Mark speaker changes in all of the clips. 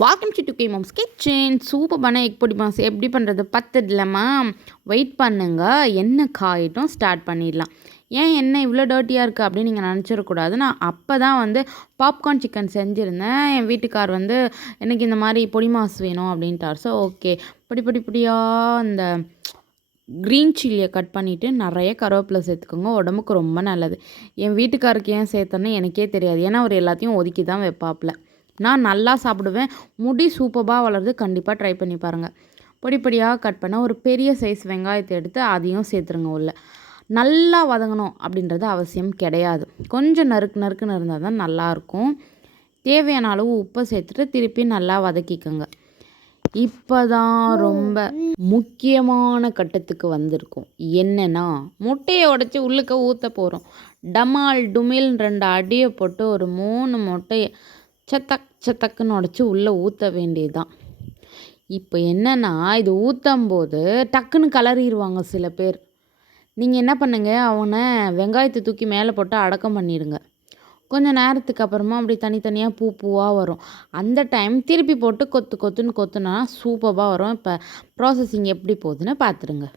Speaker 1: Welcome to K mom's kitchen super பண்ண egg பொடி mass எப்படி பண்ணுறது பத்து இல்லைம்மா வெயிட் பண்ணுங்க. எண்ணெய் காயிட்டும்? ஸ்டார்ட் பண்ணிடலாம். ஏன் என்ன இவ்வளோ டர்ட்டியாக இருக்குது அப்படின்னு நீங்கள் நினச்சிடக்கூடாது நான் அப்போ தான் வந்து பாப்கார்ன் சிக்கன் செஞ்சுருந்தேன். என் வீட்டுக்கார் வந்து எனக்கு இந்த மாதிரி பொடி மாஸ் வேணும் அப்படின்ட்டார். ஸோ ஓகே பொடி பொடி பொடியாக அந்த க்ரீன் சில்லியை கட் பண்ணிவிட்டு நிறைய கருவேப்பிலை சேர்த்துக்கோங்க. உடம்புக்கு ரொம்ப நல்லது. என் வீட்டுக்காருக்கு ஏன் சேர்த்தேன்னு எனக்கே தெரியாது. ஏன்னா அவர் எல்லாத்தையும் ஒதுக்கி தான் வைப்பாப்புல. நான் நல்லா சாப்பிடுவேன். முடி சூப்பராக வளருது கண்டிப்பாக ட்ரை பண்ணி பாருங்கள் பொடி பொடியாக கட் பண்ண ஒரு பெரிய சைஸ் வெங்காயத்தை எடுத்து அதையும் சேர்த்துருங்க உள்ள. நல்லா வதங்கணும் அப்படின்றது அவசியம் கிடையாது. கொஞ்சம் நறுக்கு நறுக்குன்னு இருந்தால் தான் நல்லாயிருக்கும் தேவையான அளவு உப்பை சேர்த்துட்டு திருப்பி நல்லா வதக்கிக்கோங்க. இப்போ தான் ரொம்ப முக்கியமான கட்டத்துக்கு வந்திருக்கும். என்னென்னா முட்டையை உடச்சி உள்ளுக்க ஊற்ற போகிறோம் டமால் டுமில் ரெண்டு அடியை போட்டு ஒரு மூணு முட்டையை சத்தக் டக்குன்னு உடச்சி உள்ளே ஊற்ற வேண்டியது தான் இப்போ என்னென்னா இது ஊற்றும் போது டக்குன்னு கலறிடுவாங்க சில பேர். நீங்கள் என்ன பண்ணுங்கள் அவனை வெங்காயத்தை தூக்கி மேலே போட்டு அடக்கம் பண்ணிடுங்க. கொஞ்சம் நேரத்துக்கு அப்புறமா அப்படி தனித்தனியாக பூ பூவாக வரும். அந்த டைம் திருப்பி போட்டு கொத்து கொத்துன்னு கொத்துனா சூப்பராக வரும். இப்போ ப்ராசஸிங் எப்படி போகுதுன்னு பார்த்துருங்க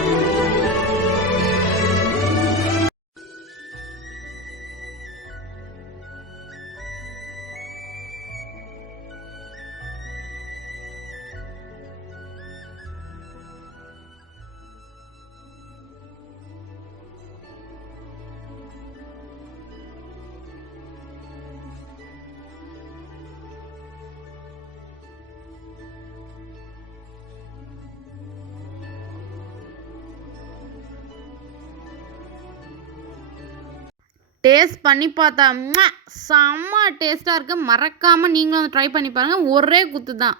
Speaker 1: Thank you. டேஸ்ட் பண்ணி பார்த்தா செம்ம டேஸ்ட்டாக இருக்குது மறக்காமல் நீங்களும் வந்து ட்ரை பண்ணி பாருங்கள் ஒரே குத்து தான்.